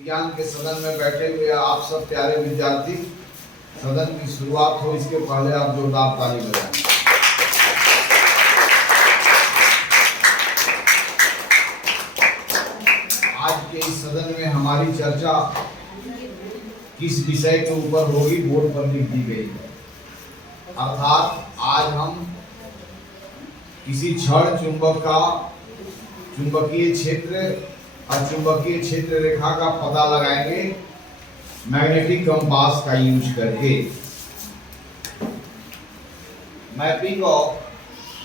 विज्ञान के सदन में बैठे हुए आप सब प्यारे विद्यार्थी, सदन की शुरुआत हो इसके पहले आप जोरदार ताली बजाएं। आज के इस सदन में हमारी चर्चा किस विषय के ऊपर होगी बोर्ड पर लिख दी गई है। अर्थात आज हम किसी क्षण चुंबक का चुंबकीय क्षेत्र और चुंबकीय क्षेत्र रेखा का पता लगाएंगे मैग्नेटिक कंपास का यूज करके। Mapping of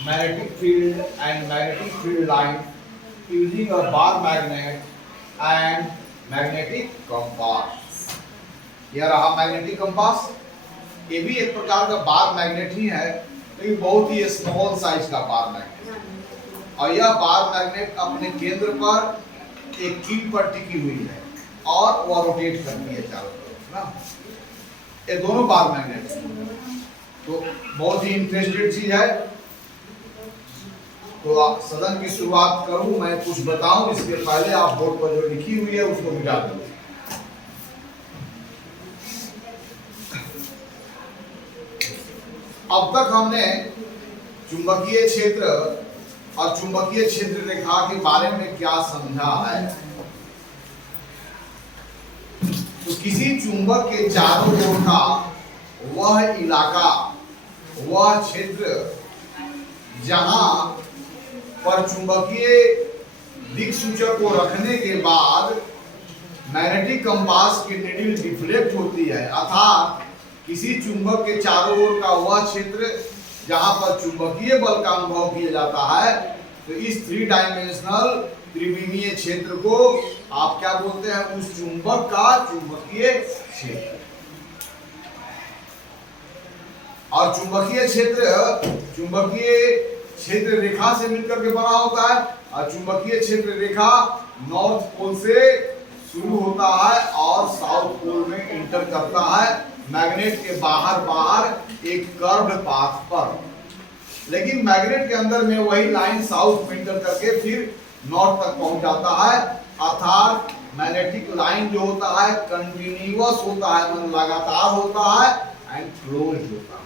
magnetic field and magnetic field line using a bar magnet and magnetic compass. यह रहा मैग्नेटिक कंपास। ये भी एक प्रकार का बार मैग्नेट ही है, लेकिन बहुत ही स्मॉल साइज का बार मैग्नेट। और यह बार मैग्नेट अपने केंद्र पर एक कील पर टिकी हुई है और वह रोटेट करती है चारों तरफ ना। ये दोनों बार मैग्नेट तो बहुत ही इंटरेस्टेड चीज है। तो आप सदन की शुरुआत करूं, मैं कुछ बताऊं इसके पहले आप बोर्ड पर जो लिखी हुई है उसको मिटा दो। अब तक हमने चुंबकीय क्षेत्र और चुंबकीय क्षेत्र रेखा के बारे में क्या समझा है। तो किसी चुंबक के चारों ओर का वह इलाका, वह क्षेत्र जहां पर चुंबकीय दिक्सूचक को रखने के बाद मैग्नेटिक कंपास की नीडल डिफ्लेक्ट होती है। अर्थात किसी चुंबक के चारों ओर का वह क्षेत्र जहां पर चुंबकीय बल का अनुभव किया जाता है, तो इस थ्री डायमेंशनल त्रिविमीय क्षेत्र को आप क्या बोलते हैं? उस चुंबक का चुंबकीय क्षेत्र। और चुंबकीय क्षेत्र रेखा से मिलकर के बना होता है। और चुंबकीय क्षेत्र रेखा नॉर्थ पोल से शुरू होता है और साउथ पोल में इंटर करता है मैग्नेट के बाहर एक कर्व्ड पाथ पर। लेकिन मैग्नेट के अंदर में वही लाइन साउथ में इंटर करके फिर नॉर्थ तक पहुंच जाता है। अर्थात मैग्नेटिक लाइन जो होता है कंटिन्यूअस होता है, मतलब लगातार होता है एंड क्लोज्ड होता है।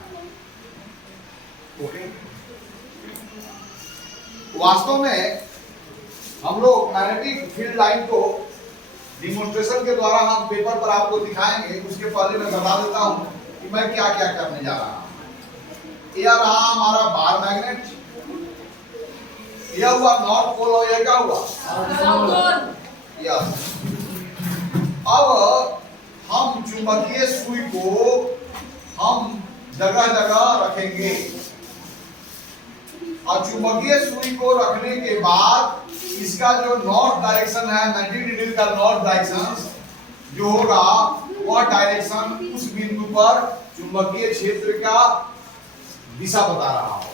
ओके, वास्तव में हम लोग मैग्नेटिक फील्ड लाइन को डिमोन्स्ट्रेशन के द्वारा हम पेपर पर आपको दिखाएंगे। उसके पहले मैं बता देता हूं कि मैं क्या क्या करने जा रहा हूं। यह रहा हमारा बार मैग्नेट, यह हुआ नॉर्थ पोल और यह क्या हुआ साउथ पोल। यस, अब हम चुंबकीय सुई को हम जगह जगह रखेंगे और चुंबकीय सुई को रखने के बाद इसका जो नॉर्थ डायरेक्शन है, मैग्नेटिक नीडल का नॉर्थ डायरेक्शन जो होगा वह डायरेक्शन उस बिंदु पर चुंबकीय क्षेत्र का दिशा बता रहा होगा।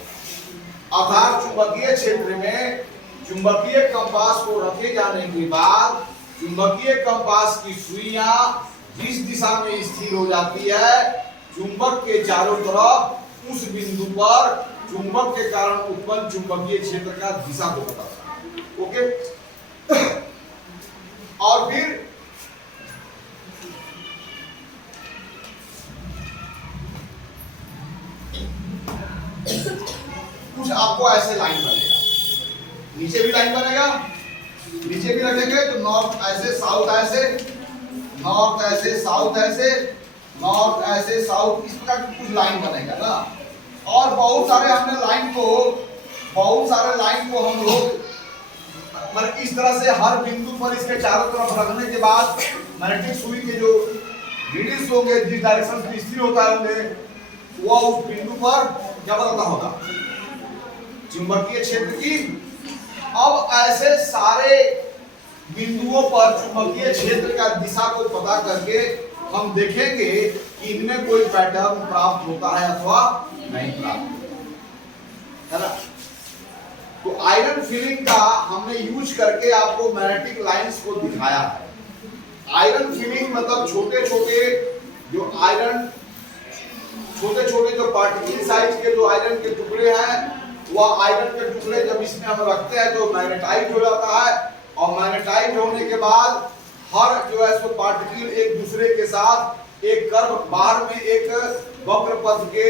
अर्थात चुंबकीय क्षेत्र में चुंबकीय कंपास को रखे जाने के बाद चुंबकीय कंपास की सुइयां जिस दिशा में स्थिर हो जाती है, चुंबक के चारों तरफ उस बिंदु पर चुंबक के कारण उत्पन्न चुंबकीय क्षेत्र का दिशा को बताता है। ओके, और फिर कुछ आपको ऐसे लाइन बनेगा, नीचे भी लाइन बनेगा, नीचे भी रखेंगे तो नॉर्थ ऐसे साउथ ऐसे, नॉर्थ ऐसे साउथ ऐसे, नॉर्थ ऐसे साउथ, इस प्रकार की कुछ लाइन बनेगा ना। और बहुत सारे लाइन को हम लोग मतलब इस तरह से हर बिंदु पर इसके चारों तरफ रखने के बाद मैग्नेटिक सुई के जो रीडिंग्स होंगे जिस डायरेक्शन में स्थिर होता है वो उस बिंदु पर क्या बताता होगा? चुंबकीय क्षेत्र की। अब ऐसे सारे बिंदुओं पर चुंबकीय क्षेत्र का दिशा को पता करके हम देखेंगे कि इनमें कोई पैटर्न प्राप्त होता है अथवा नहीं प्राप्त है ना। तो आयरन फिलिंग का हमने यूज करके आपको मैग्नेटिक लाइंस को दिखाया है। आयरन फिलिंग मतलब छोटे छोटे जो पार्टिकल साइज के जो आयरन के टुकड़े हैं, वह आयरन के टुकड़े जब इसमें हम रखते हैं तो मैग्नेटाइज हो जाता है। और मैग्नेटाइज होने के बाद हर जो है सो पार्टिकल एक दूसरे के साथ एक कर्व बाहर में एक वक्र पथ के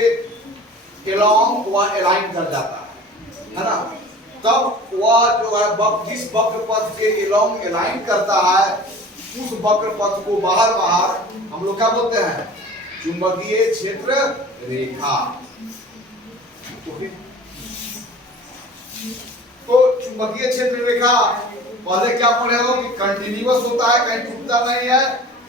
एलॉन्ग व अलाइन कर जाता है ना। तब वह जो है जिस वक्र पथ के एलॉन्ग अलाइन करता है उस वक्र पथ को बाहर हम लोग क्या बोलते हैं, चुंबकीय क्षेत्र रेखा। तो चुंबकीय क्षेत्र रेखा पहले क्या पढ़े हो कि कंटिन्यूअस होता है, कहीं टूटता नहीं है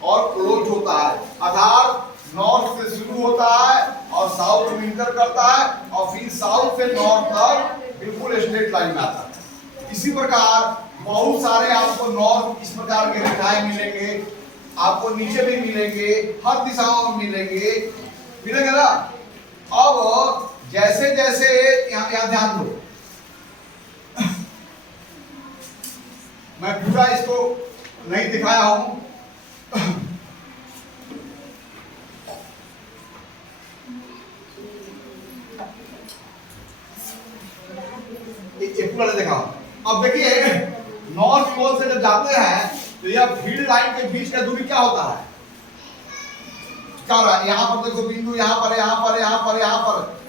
और क्लोज होता है, अर्थात नॉर्थ से शुरू होता है और साउथ में इंटर करता है और फिर साउथ से नॉर्थ तक बिल्कुल स्ट्रेट लाइन में आता है। इसी प्रकार बहुत सारे आपको नॉर्थ इस प्रकार के रेखाएं मिलेंगे, आपको नीचे भी मिलेंगे, हर दिशाओं में मिलेंगे ना। अब जैसे जैसे यहाँ ध्यान दो, मैं पूरा इसको नहीं दिखाया हूं, पूरा नहीं दिखाऊं। अब देखिए नॉर्थ पोल से जब जाते हैं तो यह फील्ड लाइन के बीच का दूरी क्या होता है, क्या रहा है, यहाँ पर देखो बिंदु, यहाँ पर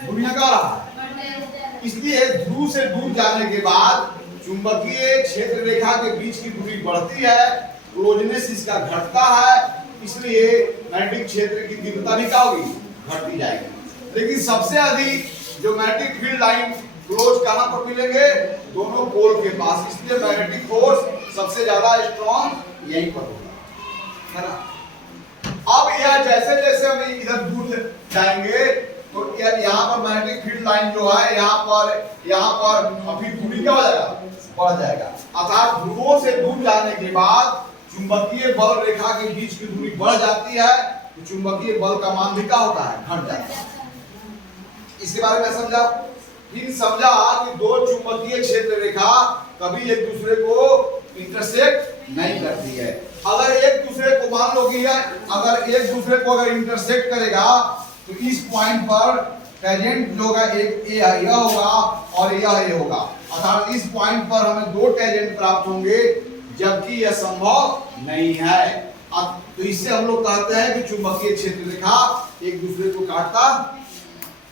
दूरियां क्या रहा है। इसलिए ध्रुव से दूर जाने के बाद चुंबकीय क्षेत्र रेखा के बीच की दूरी बढ़ती है, क्लोजनेस इसका घटता है, इसलिए मैग्नेटिक क्षेत्र की तीव्रता भी क्या होगी, घटती जाएगी। लेकिन सबसे अधिक जो मैग्नेटिक फील्ड लाइन क्लोज कहां पर मिलेंगे, दोनों पोल के पास, इसलिए मैग्नेटिक फोर्स सबसे ज्यादा स्ट्रॉन्ग यहीं पर होगा, है ना। अब यह जैसे जैसे हम इधर दूर जाएंगे तो यहाँ पर मैग्नेटिक फील्ड लाइन जो है यहाँ पर अभी दूरी क्या हो जाएगा, बढ़ जाएगा। अर्थात ध्रुवों से दूर जाने के बाद चुंबकीय बल रेखा के बीच की दूरी बढ़ जाती है, तो चुंबकीय बल का मान भी क्या होता है, घट जाता है। इसके बारे में समझा, फिर समझा कि दो चुंबकीय क्षेत्र रेखा कभी एक दूसरे को इंटरसेक्ट नहीं करती है। अगर एक दूसरे को मान लो कि अगर एक दूसरे को अगर इंटरसेक्ट करेगा तो इस पॉइंट पर टेंजेंट जो होगा एक यह होगा और यह होगा, अर्थात इस पॉइंट पर हमें दो टेंजेंट प्राप्त होंगे, जबकि यह संभव नहीं है। तो इससे हम लोग कहते हैं कि चुंबकीय क्षेत्र रेखा एक दूसरे को काटता,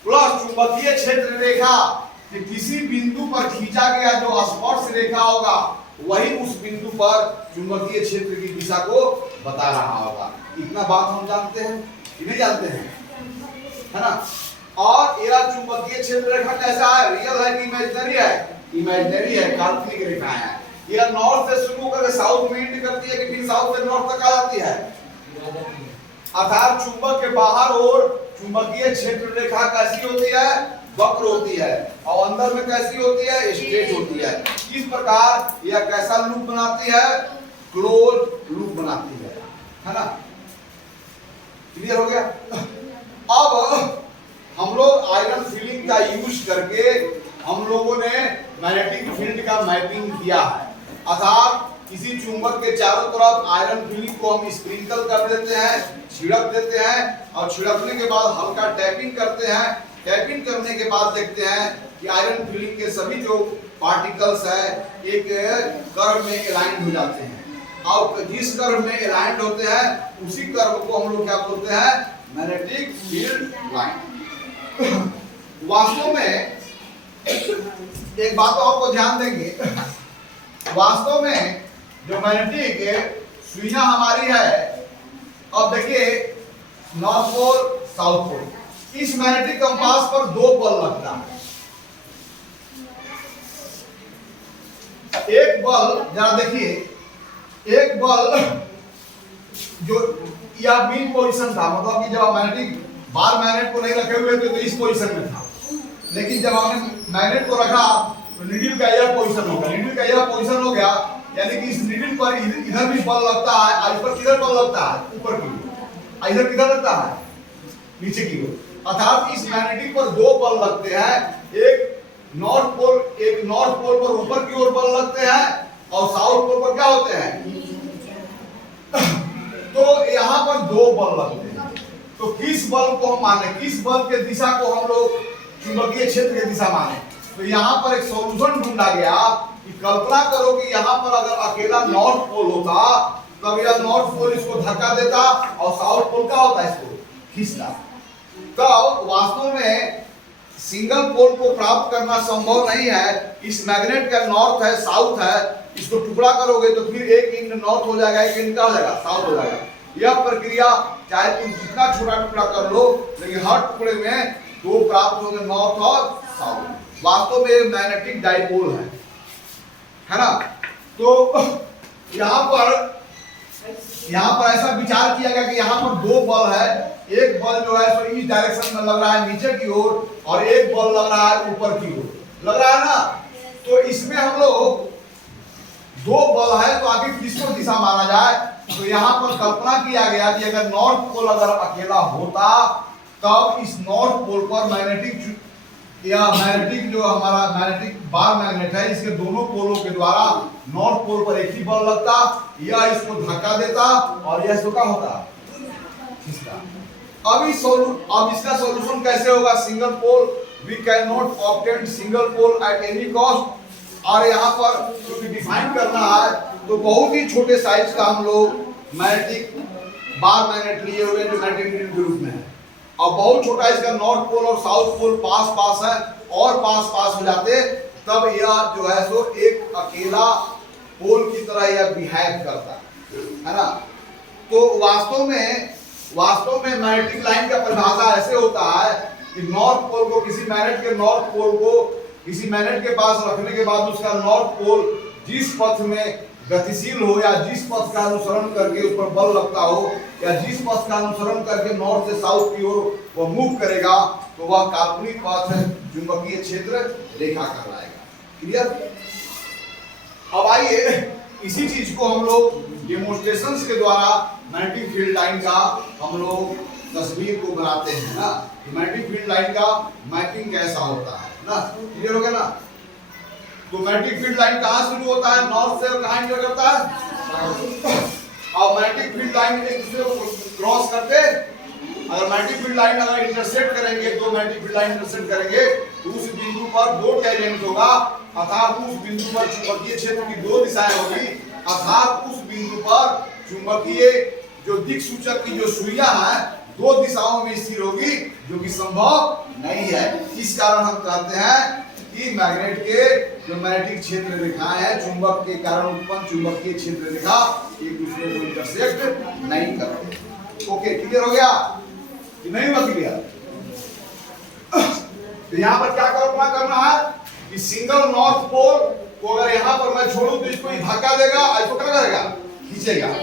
प्लस चुंबकीय क्षेत्र रेखा कि किसी बिंदु पर खींचा गया जो स्पर्श रेखा होगा वही उस बिंदु पर चुंबकीय क्षेत्र की दिशा को बता रहा होगा। इतना बात हम जानते हैं कि नहीं जानते हैं, है ना। और यह चुंबकीय क्षेत्र रेखा कैसा है, रियल है कि इमेजिनरी है, इमेजिनरी है, काल्पनिक रेखा है। यह नॉर्थ से शुरू करके साउथ में एंड करती है कि फिर साउथ से नॉर्थ तक आ जाती है, अर्थात चुंबक के बाहर और चुंबकीय क्षेत्र रेखा कैसी होती है, वक्र होती है, और अंदर में कैसी होती है, स्ट्रेट होती है। इस प्रकार यह कैसा लूप बनाती है, क्लोज लूप बनाती है ना। क्लियर हो गया। अब हम लोग आयरन फील्डिंग का यूज करके हम लोगों ने मैग्नेटिक फील्ड का मैपिंग किया है, अर्थात किसी चुंबक के चारों तरफ आयरन फील्ड को हम स्प्रिंकल कर देते हैं, छिड़क देते हैं, और छिड़कने के बाद हल्का टैपिंग करते हैं। टैपिंग करने के बाद देखते हैं कि आयरन फील्ड के सभी जो पार्टिकल्स है एक कर्व में अलाइन हो जाते हैं, और जिस कर्व में अलाइंड होते हैं उसी कर्व को हम लोग क्या बोलते हैं, मैग्नेटिक फील्ड लाइन। वास्तव में एक बात तो आपको ध्यान देंगे, वास्तव में जो मैग्नेटिक सुइयां हमारी है, अब देखिए नॉर्थ पोल साउथ पोल, इस मैग्नेटिक कंपास पर दो बल लगता है। एक बल जरा देखिए, एक बल जो या मीन पोजीशन था, मतलब कि जब मैग्नेटिक बार मैग्नेट को नहीं रखे हुए थे तो इस पोजीशन में था, लेकिन जब हमने मैग्नेट को रखा तो नीडल का यह पोजीशन हो गया, नीडल का यह पोजीशन हो गया, यानी कि इस नीडल पर इधर भी बल लगता है, इस पर किधर बल लगता है, ऊपर की ओर, इधर किधर लगता है, नीचे की ओर। अर्थात इस मैग्नेटिक पर दो बल लगते हैं, एक नॉर्थ पोल पर ऊपर की ओर बल लगते हैं और साउथ पोल पर क्या होते हैं, तो यहाँ पर दो बल लगते हैं। तो किस बल को हम माने, किस बल के दिशा को हम लोग चुंबकीय क्षेत्र की दिशा माने, तो यहाँ पर एक सॉल्यूशन ढूंढा गया कि कल्पना करो कि यहाँ पर अगर अकेला नॉर्थ पोल होता तब यह नॉर्थ पोल इसको धक्का देता और साउथ पोल क्या होता है, इसको खींचता। तो वास्तव में सिंगल पोल को प्राप्त करना संभव नहीं है। इस मैग्नेट का नॉर्थ है, साउथ है, इसको टुकड़ा करोगे तो फिर एक इंड नॉर्थ हो जाएगा, एक इंड क्या हो जाएगा, साउथ हो जाएगा। यह प्रक्रिया चाहे तुम जितना छोटा टुकड़ा कर लो, लेकिन हर टुकड़े में दो प्राप्त होंगे, नॉर्थ और साउथ। वास्तव में मैग्नेटिक डाइपोल है ना। तो यहाँ पर ऐसा विचार किया गया कि यहाँ पर दो बल है, एक बल जो है सो इस डायरेक्शन में लग रहा है नीचे की ओर, और एक बल लग रहा है ऊपर की ओर, लग रहा है ना। तो इसमें हम लोग दो बल है तो आगे किसको दिशा माना जाए, तो यहाँ पर कल्पना किया गया कि अगर नॉर्थ पोल अगर अकेला होता तब इस नॉर्थ पोल पर मैग्नेटिक जो हमारा मैग्नेटिक बार मैग्नेट है, इसके दोनों पोलों के द्वारा नॉर्थ पोल पर एक ही बल लगता, यह इसको धक्का देता और यह इसको क्या होता, खींचता। अब इसका सॉल्यूशन कैसे होगा, single pole we can not obtain single pole at any cost. और यहाँ पर क्योंकि डिफाइन करना है तो बहुत ही छोटे साइज का हम लोग मैग्नेटिक बार मैग्नेट लिए हुए जो मैग्नेटिक नीडल के रूप में है, और बहुत छोटा इसका नॉर्थ पोल और साउथ पोल पास पास है और पास पास हो जाते, तब यह जो है सो एक अकेला पोल की तरह यह बिहेव करता है ना। तो वास्तव में मैग्नेटिक लाइन का परिभाषा ऐसे होता है कि नॉर्थ पोल को किसी मैग्नेट के नॉर्थ पोल को किसी मैग्नेट के पास रखने के बाद उसका नॉर्थ पोल जिस पथ में गतिशील हो या जिस पथ का अनुसरण करके उस पर बल लगता हो या जिस पथ का अनुसरण करके नॉर्थ से साउथ की ओर वह मूव करेगा, तो वह काल्पनिक पथ चुंबकीय क्षेत्र रेखा कहलाएगा। क्लियर। अब आइए इसी चीज को हम लोग डेमोन्स्ट्रेशंस के द्वारा मैग्नेटिक फील्ड लाइन का हम लोग तस्वीर को बनाते हैं ना। मैग्नेटिक फील्ड लाइन का मैपिंग कैसा होता है ना, क्लियर हो गया ना। तो मैग्नेटिक फील्ड लाइन कहाँ शुरू होता है, नॉर्थ से, और कहाँ इंटर करता है, और मैग्नेटिक फील्ड लाइन एक दूसरे को क्रॉस करते, अगर मैग्नेटिक फील्ड लाइन अगर इंटरसेक्ट करेंगे, तो मैग्नेटिक फील्ड लाइन इंटरसेक्ट करेंगे तो उस बिंदु पर दो टेंजेंट होगा, अर्थात उस बिंदु पर चुंबकीय क्षेत्र की दो दिशाएं होगी, अर्थात उस बिंदु पर चुंबकीय जो दिक सूचक की जो सुइयां है दो दिशाओं में स्थिर होगी, जो कि संभव नहीं है। इस कारण हम कहते हैं कि मैग्नेट के जो मैग्नेटिक क्षेत्र रेखाएं हैं, चुंबक के कारण उत्पन्न चुंबकीय क्षेत्र रेखा एक दूसरे को इंटरसेक्ट नहीं करते। ओके, क्लियर हो गया कि नहीं हुआ क्लियर? तो यहाँ पर क्या कल्पना करना है कि सिंगल नॉर्थ पोल को अगर यहाँ पर मैं छोड़ूं तो इसको धक्का देगा, इसको क्या करेगा, खींचेगा।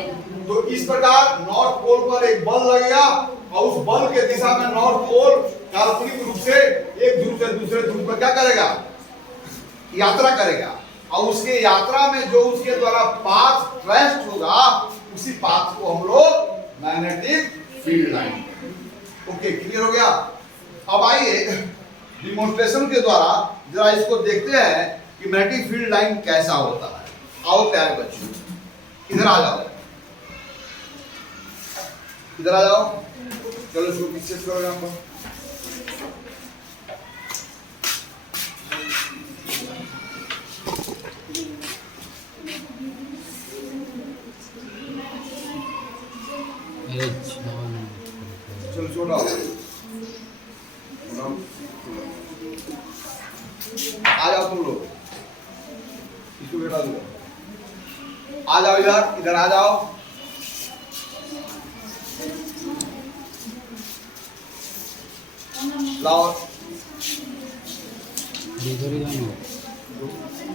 तो इस प्रकार नॉर्थ पोल पर एक बल लगेगा और उस बल के दिशा में नॉर्थ पोल काल्पनिक रूप से एक ध्रुव से दूसरे ध्रुव पर क्या करेगा, यात्रा करेगा, और उसके यात्रा में जो उसके द्वारा पाथ ट्रेस्ड होगा उसी पाथ को हम लोग magnetic field line. Okay, clear हो गया। अब आइए डिमोन्स्ट्रेशन के द्वारा जरा इसको देखते हैं कि मैग्नेटिक फील्ड लाइन कैसा होता है। आओ प्यारे बच्चों, इधर आ जाओ, इधर आ जाओ, चलो इसको पीछे करो यहाँ पर। चलो छोड़ो, आ जाओ तुम लोग, इसको बैठा दो, आ जाओ इधर, इधर आ जाओ। लाओ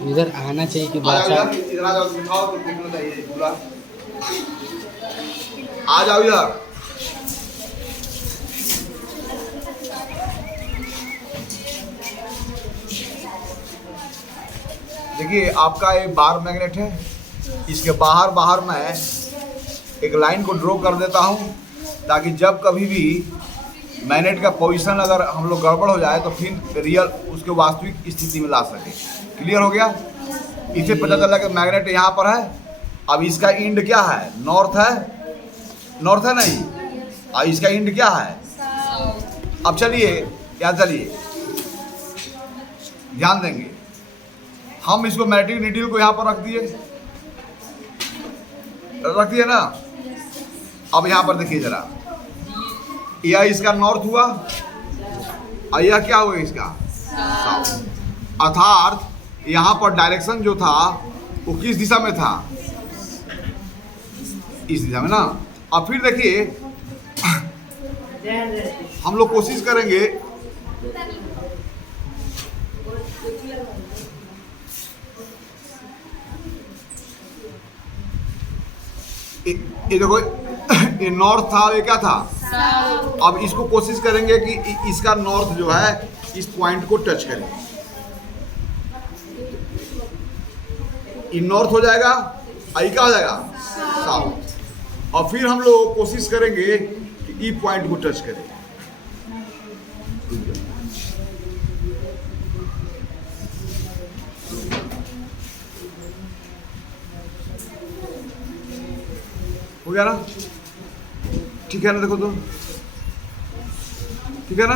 इधर आना चाहिए कि इधर आ जाओ, दिखाओ तो देखना चाहिए पूरा। आ जाओ इधर। देखिए आपका एक बार मैग्नेट है, इसके बाहर मैं एक लाइन को ड्रॉ कर देता हूँ ताकि जब कभी भी मैग्नेट का पोजीशन अगर हम लोग गड़बड़ हो जाए तो फिर रियल उसके वास्तविक स्थिति में ला सके। क्लियर हो गया। इसे पता चला कि मैग्नेट यहाँ पर है। अब इसका इंड क्या है, नॉर्थ है, नॉर्थ है नहीं, और इसका इंड क्या है। अब चलिए यहाँ चलिए ध्यान देंगे, हम इसको मैग्नेटिक नीडल को यहाँ पर रख दिए, रख दिया ना। अब यहाँ पर देखिए जरा, यह इसका नॉर्थ हुआ और यह क्या हुआ इसका साउथ। अर्थात यहाँ पर डायरेक्शन जो था वो किस दिशा में था, इस दिशा में ना। अब फिर देखिए हम लोग कोशिश करेंगे ये देखो, ये नॉर्थ था, ये क्या था साउथ। अब इसको कोशिश करेंगे कि इसका नॉर्थ जो है इस पॉइंट को टच करे, ये नॉर्थ हो जाएगा, आई क्या हो जाएगा साउथ। और फिर हम लोग कोशिश करेंगे कि ई पॉइंट को टच करें। हो गया ना, ठीक है ना, देखो तो ठीक है ना,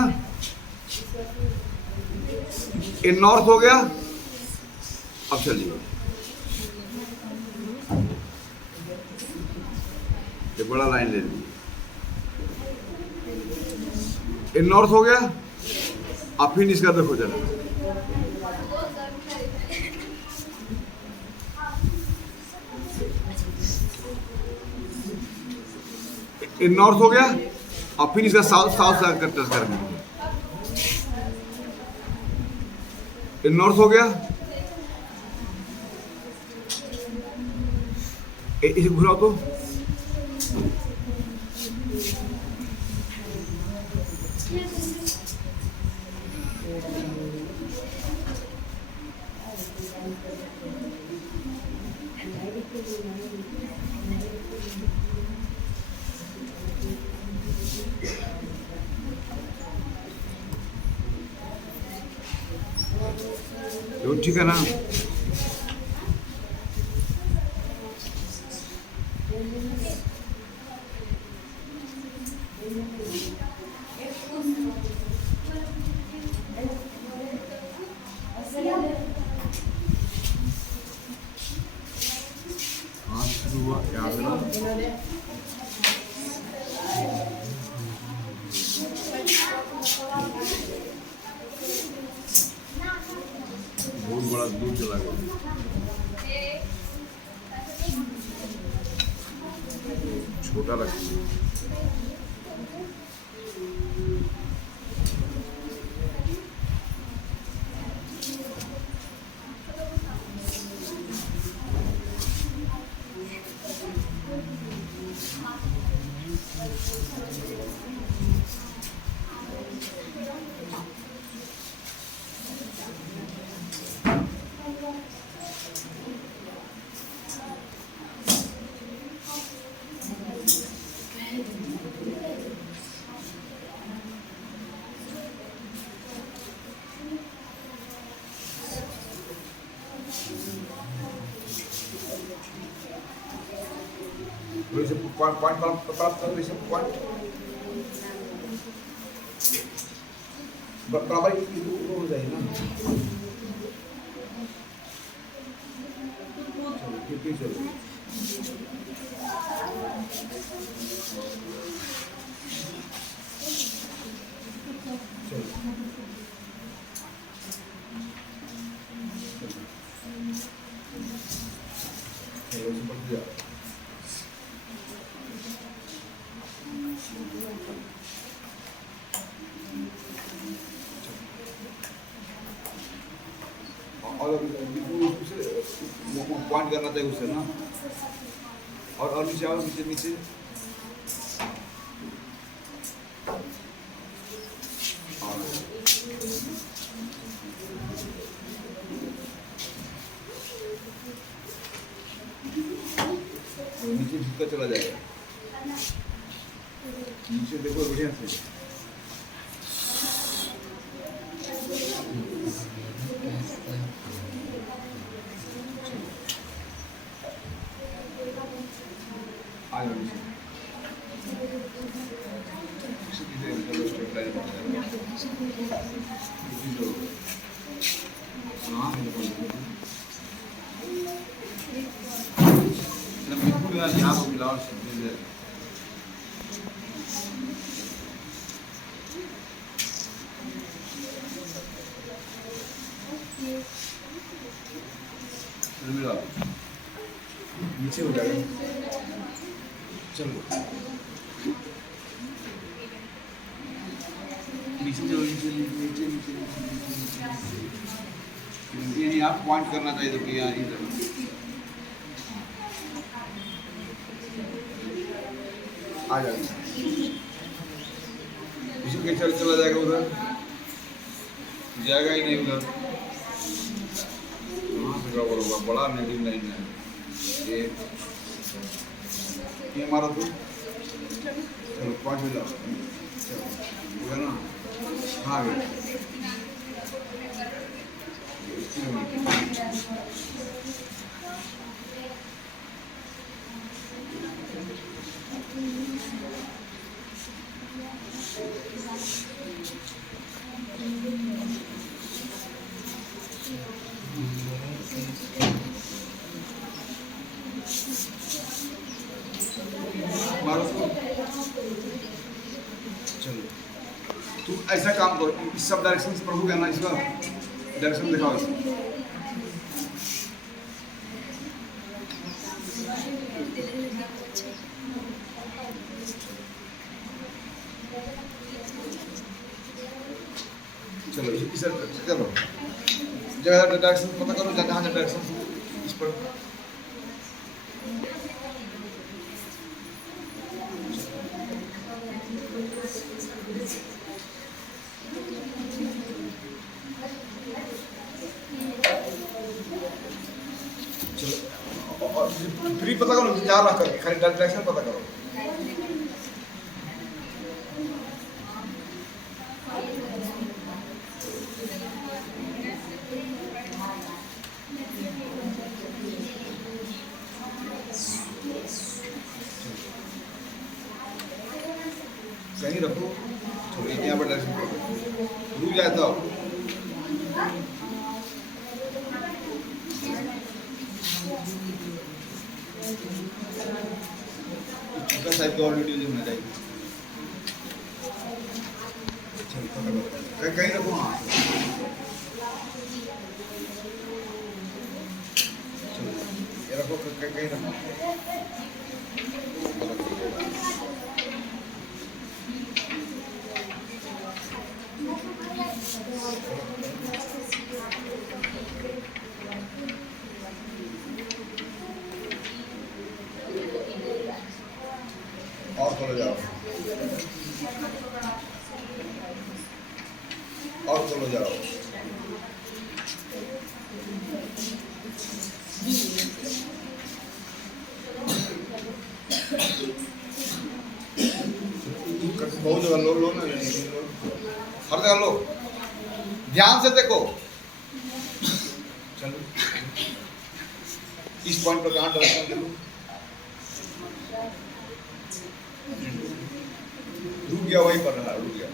ये नॉर्थ हो गया। अब चलिए ये बड़ा लाइन ले लीजिए, ये नॉर्थ हो गया। अब फिर इसका देखो जरा, ये नॉर्थ हो गया। अब फिर इसका साउथ साउथ से टच करेंगे, ये नॉर्थ हो गया। इसे घुराओ तो, ठीक है ना। हाँ शुरू हुआ यहाँ से ना, बहुत बड़ा दूर चला गया। छोटा रखिए, वैसे पॉइंट प्राप्त कर, वैसे पॉइंट बराबर हो जाए ना। चलो और पॉइंट करना चाहिए उससे ना, और नीचे आओ, नीचे नीचे नीचे झुकता चला जाएगा। नीचे देखो बढ़िया से, यहाँ इधर नीचे हो जाएगा। चलो नीचे चलो, नीचे नीचे नीचे नीचे नीचे आप पॉइंट करना चाहिए तो कि यहाँ इधर आ जाएगा। इसके चला जाएगा उधर, जाएगा ही नहीं उधर। कहाँ से गड़बड़ होगा? बड़ा नेगेटिव लाइन है ये हमारा। तो चलो 5 बजे जाओ, चलो ना। हाँ गए चलो तू ऐसा काम करो, इस सब डायरेक्शन से प्रभु कहना, इसका डायरेक्शन दिखाओ इसको। चलो इस करो, जगह डायरेक्शन पता करो, जहाँ डायरेक्शन इस पर फ्री पता करो, जा रहा करके खाली डायरेक्शन पता करो। सही रखो, थोड़ी यहाँ पर डायरेक्शन पकड़ो, रुक जाए तो छोटा साइज का और वीडियो जो होना चाहिए। कहीं रखो, हाँ चलो ये रखो, कहीं रखो। और चलो जाओ, और चलो जाओ। बहुत जगह लो लो ना, हर जगह लो, ध्यान से देखो। चलो इस पॉइंट पर कहाँ डायरेक्शन देखो, रुक गया, वहीं पर रहा, रुक गया।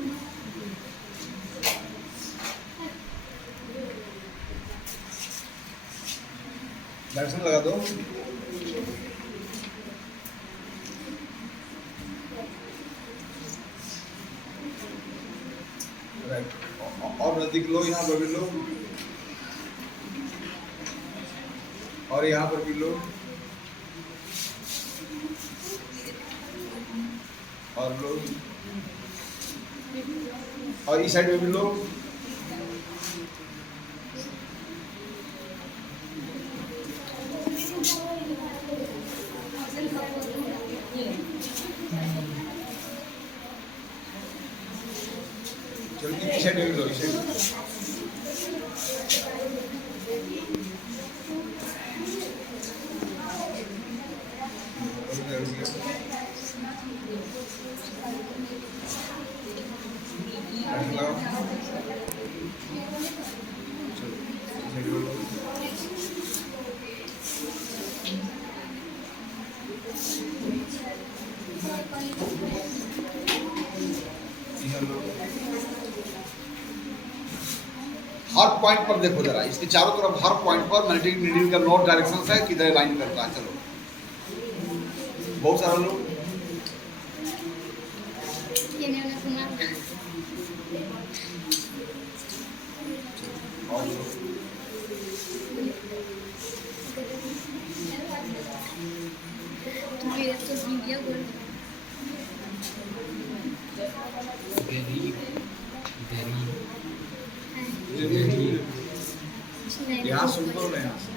डायरेक्शन लगा दो, और नजदीक लो, यहाँ पर भी लो, और यहाँ पर भी लो, और लो, और इस साइड में भी लो। चलो इस साइड में भी लो, इस साइड हर पॉइंट पर देखो जरा, इसके चारों तरफ हर पॉइंट पर मैग्नेटिक नीडल का नॉर्थ डायरेक्शन है, किधर लाइन करता है। चलो बहुत सारा लोग हाँ शुरू करो ना यहाँ से।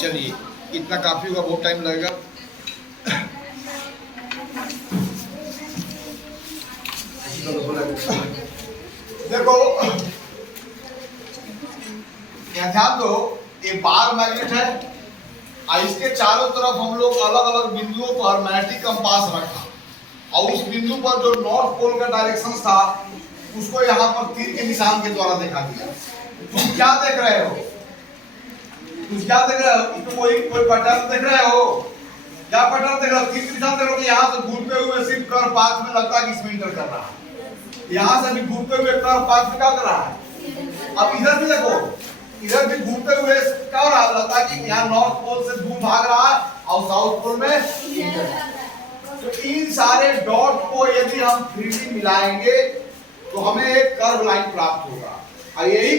चलिए इतना काफी होगा, बहुत टाइम लगेगा। देखो क्या ध्यान दो, ये बार मैग्नेट है और इसके चारों तरफ हम लोग अलग अलग बिंदुओं पर मैग्नेटिक कंपास रखा और उस बिंदु पर जो नॉर्थ पोल का डायरेक्शन था उसको यहाँ पर तीर के निशान के द्वारा दिखा दिया। तुम क्या देख रहे हो? तुम क्या देख रहे हो? इसमें कोई पैटर्न देख रहे हो? क्या पैटर्न देख रहे हो? तीर के निशान देख रहे हो कि यहाँ से घूमते हुए सिर्फ कर्व पाथ में लगता है कि इसमें इंटर कर रहा है। यहाँ से भी घूमते हुए कर्व पाथ में क्या कर रहा है? अब इधर भी देखो, इधर भी घूमते हुए क्या हो रहा है? लगता है कि यहाँ नॉर्थ पोल से धूम भाग रहा है और साउथ पोल में इंटर। तो इन सारे डॉट को यदि हम 3D मिलाएंगे तो हमें एक कर्व लाइन प्राप्त होगा और यही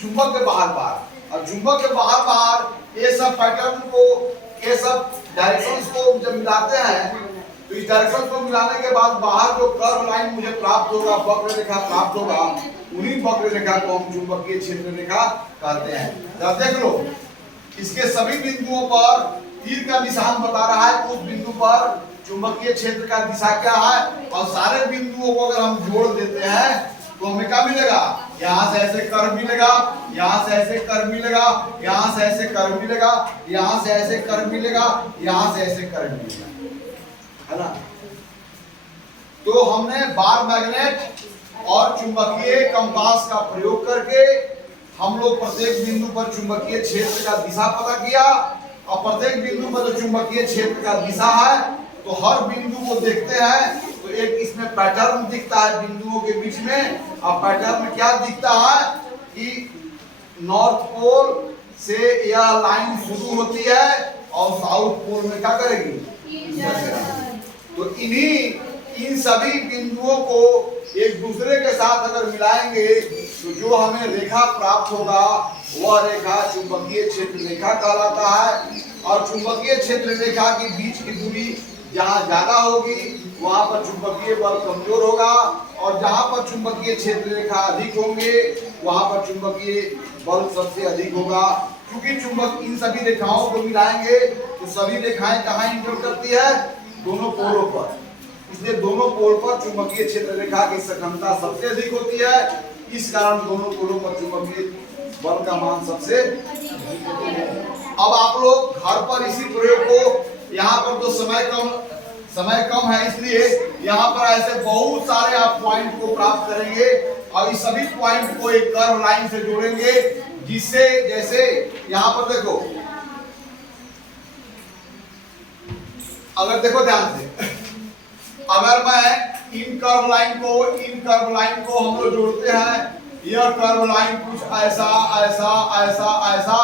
चुंबक के बाहर बाहर और चुंबक के बाहर बाहर ये सब पैटर्न को, ये सब डायरेक्शंस को जब मिलाते हैं तो इस डायरेक्शन को मिलाने के बाद बाहर जो कर्व लाइन मुझे प्राप्त होगा, वक्र रेखा प्राप्त होगा, उन्हीं वक्र रेखा को हम चुंबकीय क्षेत्र रेखा कहते हैं। जब देख लो इसके सभी बिंदुओं पर तीर का निशान बता रहा है, उस बिंदु पर चुंबकीय क्षेत्र का दिशा क्या है और सारे बिंदुओं को अगर हम जोड़ देते हैं तो हमें क्या मिलेगा? यहाँ से ऐसे कर्व मिलेगा, यहाँ से ऐसे कर्व मिलेगा, यहाँ से ऐसे कर्व मिलेगा, यहाँ से ऐसे कर्व मिलेगा, यहाँ से ऐसे कर्व मिलेगा, है ना? तो हमने बार मैग्नेट और चुंबकीय कंपास का प्रयोग करके हम लोग प्रत्येक बिंदु पर चुंबकीय क्षेत्र का दिशा पता किया और प्रत्येक बिंदु पर जो चुंबकीय क्षेत्र का दिशा है तो हर बिंदु को देखते हैं तो एक इसमें पैटर्न दिखता है बिंदुओं के बीच में। और पैटर्न में क्या दिखता है कि नॉर्थ पोल से यह लाइन शुरू होती है और साउथ पोल में क्या करेगी? तो इन सभी बिंदुओं को एक दूसरे के साथ अगर मिलाएंगे तो जो हमें रेखा प्राप्त होगा वह रेखा चुंबकीय क्षेत्र रेखा कहलाता है। और चुंबकीय क्षेत्र रेखा के बीच की दूरी जहाँ ज्यादा होगी वहां पर चुंबकीय बल कमजोर होगा, और जहां पर चुंबकीय क्षेत्र रेखा अधिक होंगे वहां पर चुंबकीय बल सबसे अधिक होगा। क्योंकि चुंबक इन सभी रेखाओं को मिलाएंगे तो सभी रेखाएं कहाँ इंटर करती है? दोनों पोलों पर। इसलिए दोनों पोल पर चुंबकीय क्षेत्र रेखा की सघनता सबसे अधिक होती है। इस कारण दोनों पोलों पर चुंबकीय बल का मान सबसे अधिक होता है। अब आप लोग घर पर इसी प्रयोग को, यहाँ पर तो समय कम है इसलिए यहाँ पर ऐसे बहुत सारे आप पॉइंट को प्राप्त करेंगे और इस सभी पॉइंट को एक कर्व लाइन से जोड़ेंगे, जिससे जैसे यहाँ पर देखो, अगर देखो ध्यान से, अगर मैं इन कर्व लाइन को हम लोग जोड़ते हैं, यह कर्व लाइन कुछ ऐसा ऐसा ऐसा ऐसा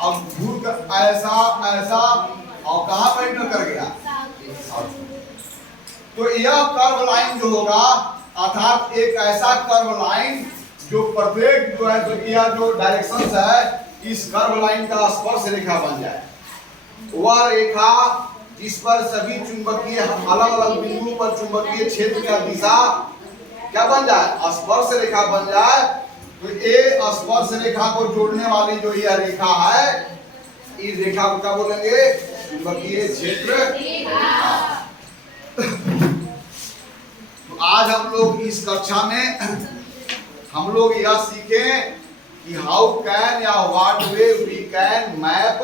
अब घूर कर ऐसा ऐसा और कहां पर इंटर कर गया? तो यह कर्व लाइन जो होगा, अर्थात एक ऐसा कर्व लाइन जो प्रत्येक जो है जो डायरेक्शंस है इस कर्व लाइन का स्पर्श रेखा बन जाए, वह रेखा जिस पर सभी चुंबकीय अलग अलग बिंदुओं पर चुंबकीय क्षेत्र का दिशा क्या बन जाए? स्पर्श रेखा बन जाए। तो ये स्पर्श रेखा को जोड़ने वाली जो यह रेखा है, इस रेखा को क्या बोलेंगे? चुंबकीय क्षेत्र रेखा। तो आज हम लोग इस कक्षा में हम लोग यह सीखें कि हाउ कैन या what way we can map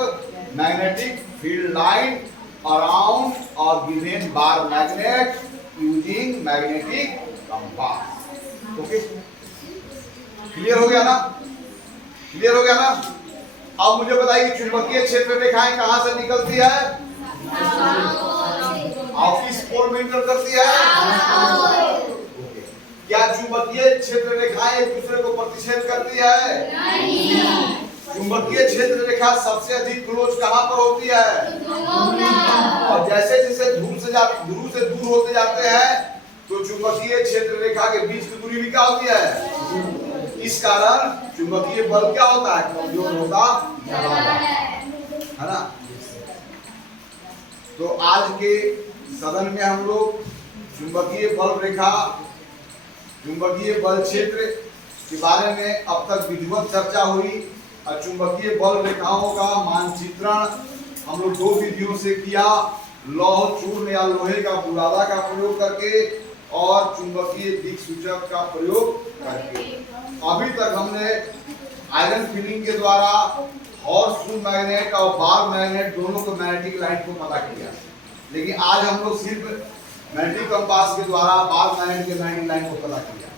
magnetic field line around or given bar magnet using magnetic compass। Okay, clear हो गया ना? क्लियर हो गया ना? अब मुझे बताइए चुंबकीय क्षेत्र रेखाएं कहां से निकलती है? और किस पोल में इंटर करती है? क्या चुंबकीय क्षेत्र रेखाएं एक दूसरे को प्रतिच्छेद करती है? नहीं। चुंबकीय क्षेत्र रेखा सबसे अधिक क्लोज कहां पर होती है? और जैसे जैसे ध्रुव से दूर होते जाते हैं तो चुंबकीय क्षेत्र रेखा के बीच की दूरी भी क्या होती है? इस कारण चुंबकीय बल क्या होता है? कमजोर होता है ना? तो आज के सदन में हम लोग चुंबकीय बल रेखा, चुंबकीय बल क्षेत्र के बारे में अब तक विधिवत चर्चा हुई। और चुंबकीय बल रेखाओं का मानचित्रण हम लोग दो विधियों से किया, लौह चूर्ण या लोहे का बुरादा का प्रयोग करके और चुंबकीय दिक्सूचक का प्रयोग करके। अभी तक हमने आयरन फिलिंग के द्वारा हॉर्स मैग्नेट और बार मैग्नेट दोनों को मैग्नेटिक लाइन को पता किया, लेकिन आज हम लोग सिर्फ मैग्नेटिक कंपास के द्वारा बार मैग्नेट के मैग्नेटिक लाइन को पता किया।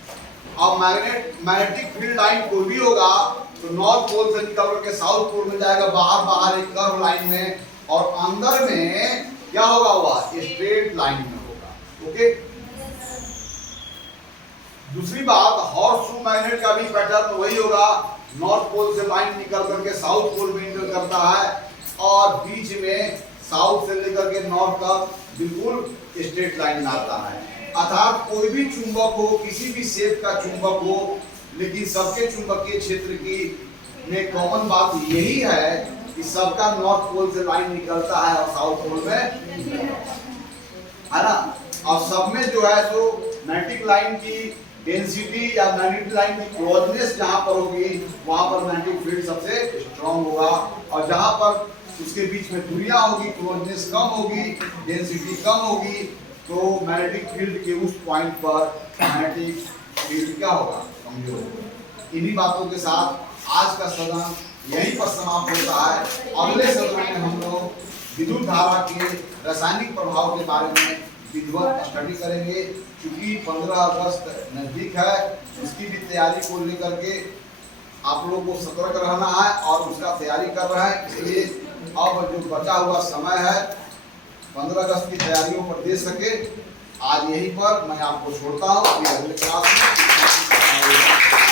अब मैग्नेटिक फील्ड लाइन कोई भी होगा तो नॉर्थ पोल से निकल करके साउथ पोल में जाएगा, बाहर एक कर्व लाइन में, और अंदर में क्या होगा? वह स्ट्रेट लाइन में होगा। ओके, दूसरी बात, हॉर्स शू मैग्नेट का भी पैटर्न वही होगा, नॉर्थ पोल से लाइन निकल करके साउथ पोल में इंटर करता है और बीच में साउथ से लेकर के नॉर्थ तक बिल्कुल स्ट्रेट लाइन आता है। अर्थात कोई भी चुंबक हो, किसी भी शेप का चुंबक हो, लेकिन सबके चुंबकीय क्षेत्र की में कॉमन बात यही है कि सबका नॉर्थ पोल से लाइन निकलता है और साउथ पोल में, है ना? और सब में जो है जो मैग्नेटिक लाइन की डेंसिटी या मैग्नेटिक लाइन की क्लोजनेस जहां पर होगी वहां पर मैग्नेटिक फील्ड सबसे स्ट्रांग होगा, और जहां पर उसके बीच में दूरियां होगी, क्लोजनेस कम होगी, डेंसिटी कम होगी, तो मैग्नेटिक फील्ड के उस पॉइंट पर मैग्नेटिक फील्ड क्या होगा? कमजोर। इन्हीं बातों के साथ आज का सदन यहीं पर समाप्त होता है। अगले सदन में हम लोग विद्युत धारा के रासायनिक प्रभाव के बारे में विधिवत स्टडी करेंगे। क्योंकि 15 अगस्त नजदीक है, उसकी भी तैयारी को लेकर के आप लोगों को सतर्क रहना है और उसका तैयारी कर रहे हैं। इसलिए अब जो बचा हुआ समय है 15 अगस्त की तैयारियों पर दे सके, आज यहीं पर मैं आपको छोड़ता हूँ। अगले क्लास में